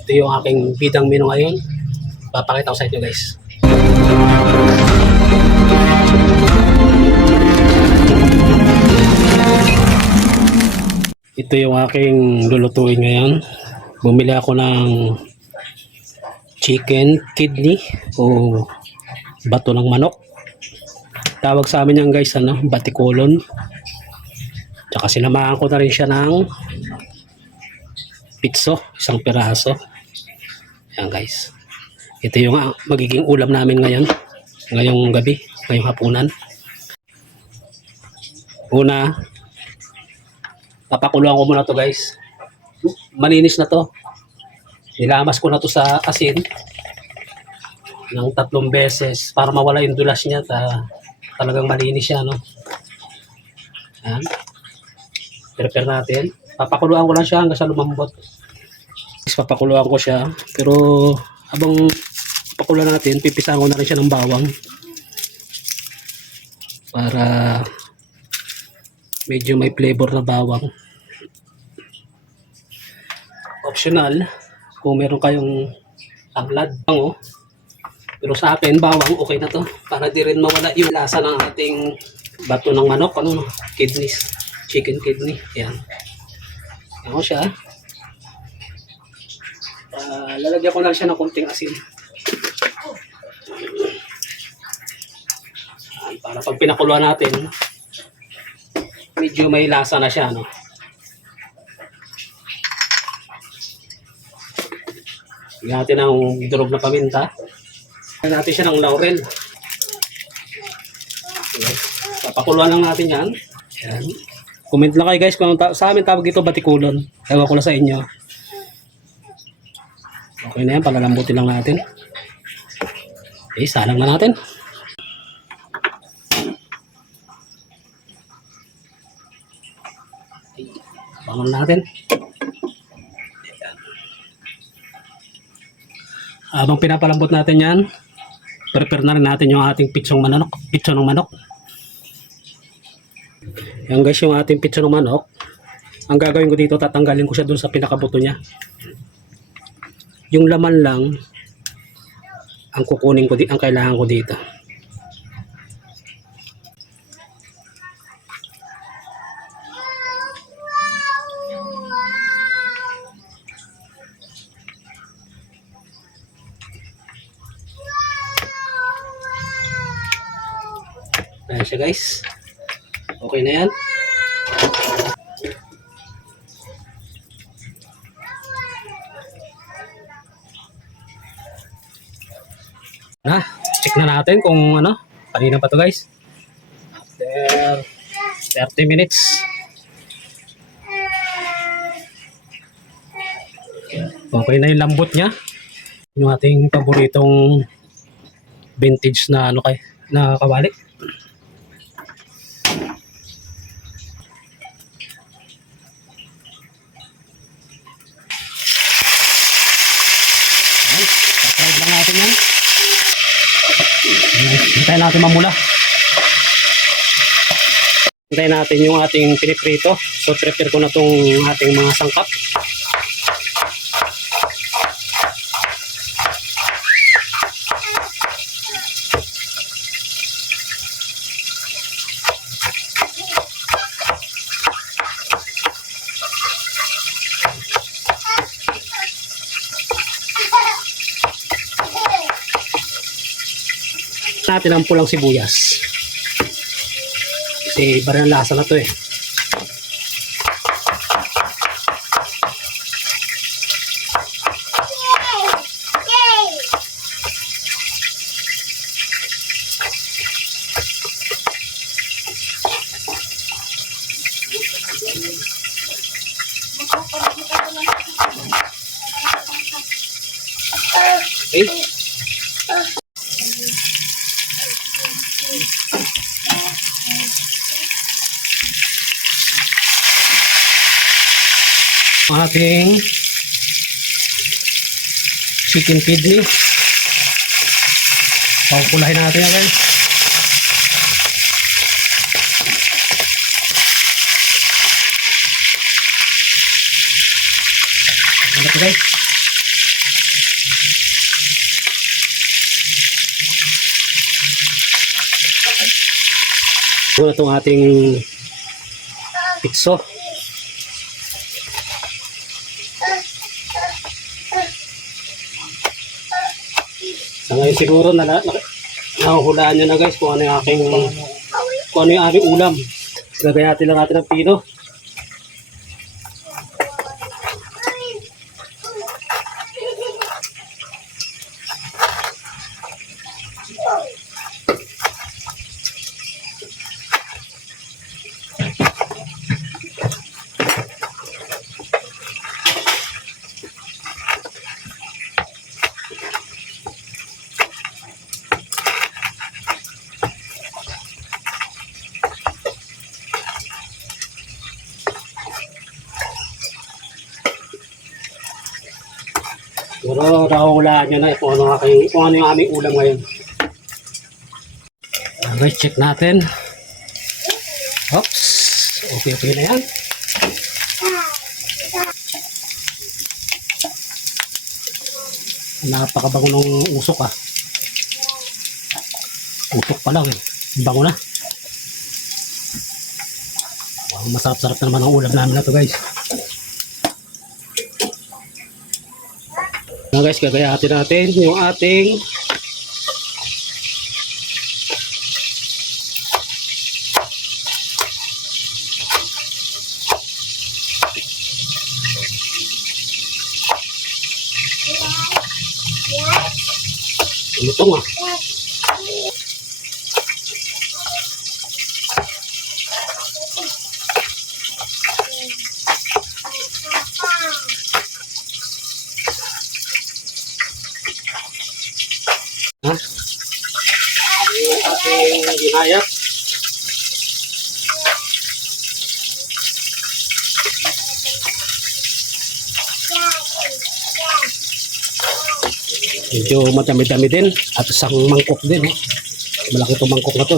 Ito yung aking bidang menu ngayon. Papakita ko sa inyo guys. Ito yung aking lulutuin ngayon. Bumili ako ng chicken kidney o bato ng manok. Tawag sa amin yan guys, batikulon. Tsaka sinamahan ko na rin siya ng pitso, isang piraso. Yan guys. Ito yung magiging ulam namin ngayon. Ngayong gabi, ngayong hapunan. Una, papakuluan ko muna to guys. Malinis na to. Nilamas ko na to sa asin ng 3 beses para mawala yung dulas niya. Talagang malinis siya, no? Yan. Prepare natin. Papakuluan ko lang siya hanggang sa lumambot. Papakuluan ko siya. Pero habang papakuluan natin, pipisahan ko na rin siya ng bawang. Para medyo may flavor na bawang. Optional kung meron kayong tanglad. Pero sa akin, bawang okay na to. Para di rin mawala yung lasa ng ating bato ng manok. Kidneys. Chicken kidney. Yan. Yan ko siya. Lalagyan ko lang siya ng konting asin. Para pag pinakuluan natin, medyo may lasa na siya, no? Lagyan natin ang durog na paminta. Lagyan natin siya ng laurel. Okay. Papakuluan lang natin yan. Yan. Comment lang kayo guys kung sa amin tawag ito batikulon. Ewan ko lang sa inyo. Okay na yan, palalambutin lang natin. Okay, salang na natin. Bangon natin. Habang pinapalambot natin yan, prepare na rin natin yung ating pitso ng manok. Yan guys, yung ating pitso ng manok. Ang gagawin ko dito, tatanggalin ko siya dun sa pinakabuto niya. Yung laman lang ang kukunin ko, ang kailangan ko dito. Ayan siya guys. Okay na yan. Check na natin kung kanina pa to guys. After 30 minutes. Okay na yung lambot niya. Yung ating paboritong vintage na na kawali. Try lang natin yan. Hintayin natin mamula. Hintayin natin yung ating piniprito. So prepare ko na itong ating mga sangkap. Natin ang pulang sibuyas kasi iba rin ang lasa na to eh. Okay. Ating chicken kidney. Pagpulahin natin yan guys. Ano ito guys? Muna itong ating pikso. Sa ngayon siguro nahuhulaan nyo na guys kung ano yung aming ulam. Gagayatin lang natin ng pino. Pero nahuhulaan nyo na kung ano yung aming ulam ngayon. Okay, check natin. Oops. Okay na yan. Napakabango ng usok ah. Usok pa lang eh. Bango na. Wow, masarap-sarap na naman ang ulam namin na to guys. Now guys, gagayatin natin yung ating lutong ah. Ha? Ating ginayat. Medyo madami-dami din at isang mangkok din eh. Malaki itong mangkok na to.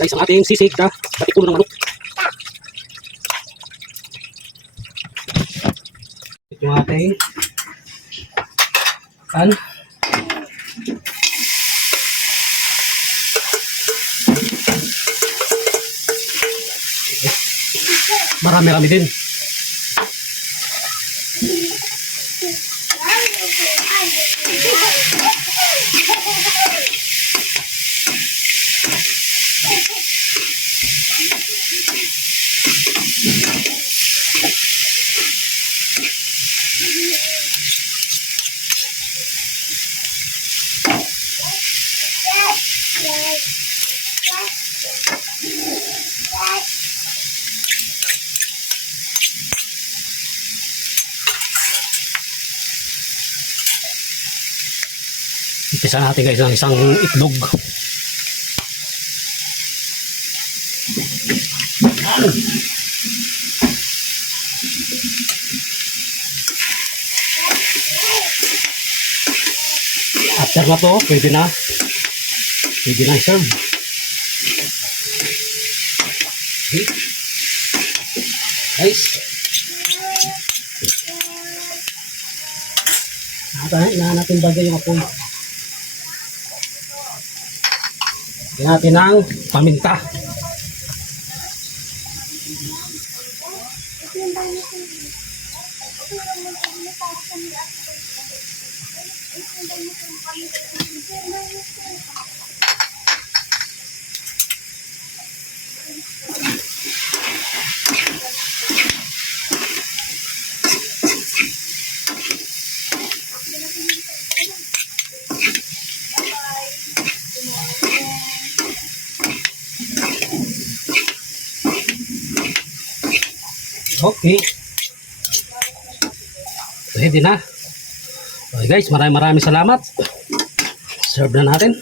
Guys, ang ating sisig na patikulo ng manok. Ito yung ating kan. Marami-rami din. Umpisa natin guys ng isang itlog. After na to, pwede na i-serve. Okay. Guys, natin bagay yung apoy. Lagyan natin ng paminta. Okay. Ready na. Okay guys, maraming salamat. Serve na natin.